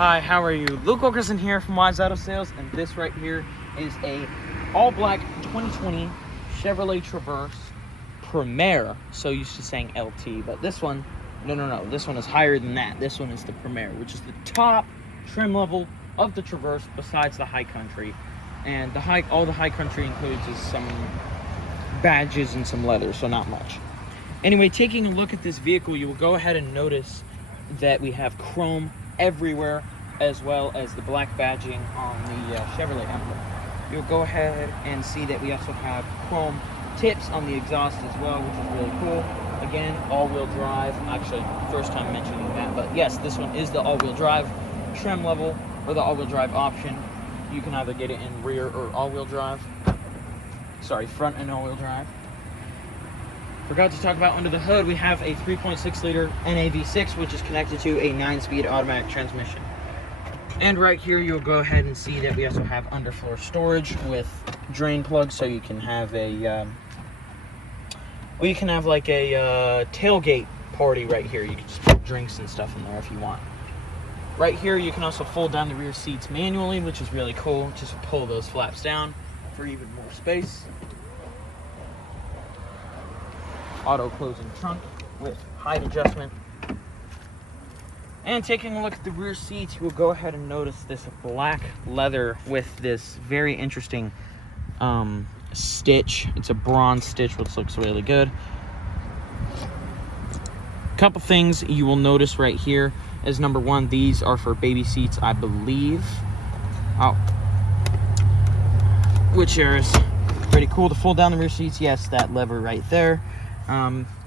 Hi, how are you? Luke Wilkerson here from Wise Auto Sales, and this right here is a all-black 2020 Chevrolet Traverse Premier. So used to saying LT, but this one, no, this one is higher than that. This one is the Premier, which is the top trim level of the Traverse besides the High Country. And all the High Country includes is some badges and some leather, so not much. Anyway, taking a look at this vehicle, you will go ahead and notice that we have chrome everywhere, as well as the black badging on the Chevrolet emblem. You'll go ahead and see that we also have chrome tips on the exhaust as well, which is really cool. Again, all-wheel drive. Actually, first time mentioning that, but yes, this one is the all-wheel drive trim level, or the all-wheel drive option. You can either get it in rear or all-wheel drive. Sorry, front and all-wheel drive. Forgot to talk about under the hood, we have a 3.6 liter NAV6, which is connected to a 9-speed automatic transmission. And right here, you'll go ahead and see that we also have underfloor storage with drain plugs, so you can have a, like a tailgate party right here. You can just put drinks and stuff in there if you want. Right here, you can also fold down the rear seats manually, which is really cool. Just pull those flaps down for even more space. Auto closing trunk with height adjustment. And taking a look at the rear seats, you will go ahead and notice this black leather with this very interesting stitch. It's a bronze stitch, which looks really good. Couple things you will notice right here is, number one, these are for baby seats, I believe. Which is pretty cool to fold down the rear seats. Yes, that lever right there.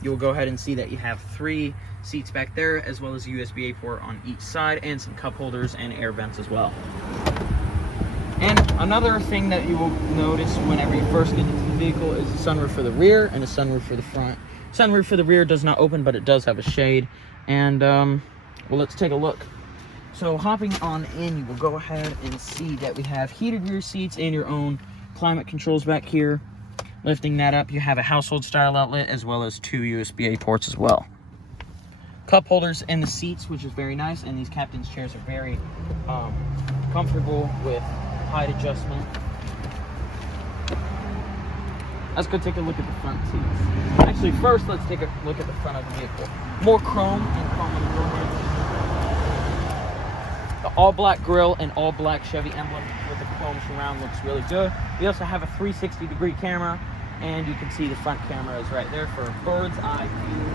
You'll go ahead and see that you have 3 seats back there, as well as a USB-A port on each side, and some cup holders and air vents as well. And another thing that you will notice whenever you first get into the vehicle is a sunroof for the rear and a sunroof for the front. Sunroof for the rear does not open, but it does have a shade. And, well, let's take a look. So hopping on in, you will go ahead and see that we have heated rear seats and your own climate controls back here. Lifting that up, you have a household style outlet as well as 2 USB-A ports as well. Cup holders in the seats, which is very nice, and these captain's chairs are very comfortable with height adjustment. Let's go take a look at the front seats. Actually, first, let's take a look at the front of the vehicle. More chrome and chrome on the grill here. The all-black grille and all-black Chevy emblem with the chrome surround looks really good. We also have a 360-degree camera, and you can see the front camera is right there for a bird's eye view.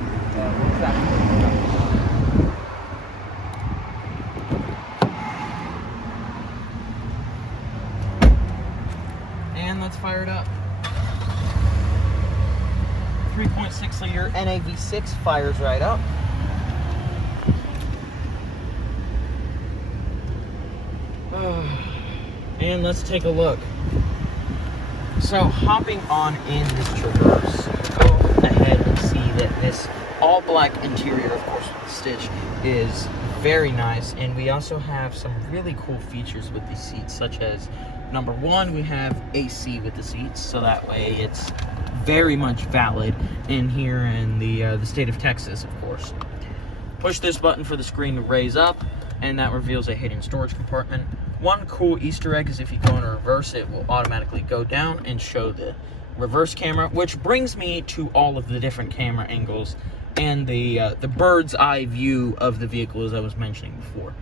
And let's fire it up. 3.6 liter NAV6 fires right up. And let's take a look. So hopping on in this Traverse, go ahead and see that this all black interior, of course with the stitch, is very nice. And we also have some really cool features with these seats, such as, number one, we have AC with the seats, so that way it's very much valid in here in the state of Texas, of course. Push this button for the screen to raise up, and that reveals a hidden storage compartment. One cool Easter egg is if you go in reverse, it will automatically go down and show the reverse camera, which brings me to all of the different camera angles and the bird's eye view of the vehicle, as I was mentioning before.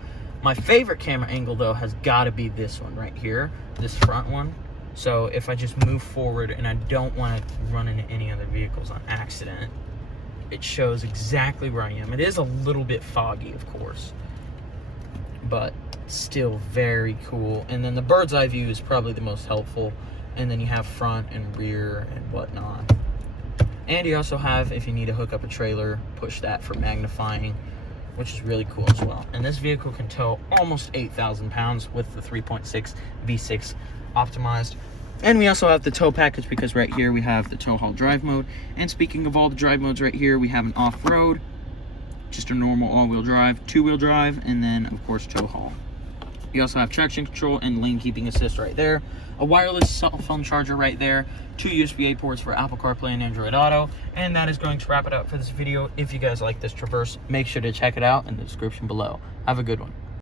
My favorite camera angle, though, has got to be this one right here, this front one. So if I just move forward and I don't want to run into any other vehicles on accident, it shows exactly where I am. It is a little bit foggy, of course, but still very cool. And then the bird's eye view is probably the most helpful. And then you have front and rear and whatnot. And you also have, if you need to hook up a trailer, push that for magnifying, which is really cool as well. And this vehicle can tow almost 8,000 pounds with the 3.6 V6 optimized. And we also have the tow package, because right here we have the tow haul drive mode. And speaking of all the drive modes, right here we have an off-road, just a normal all-wheel drive, 2-wheel drive, and then of course tow haul. You also have traction control and lane keeping assist right there. A wireless cell phone charger right there. 2 USB-A ports for Apple CarPlay and Android Auto. And that is going to wrap it up for this video. If you guys like this Traverse, make sure to check it out in the description below. Have a good one.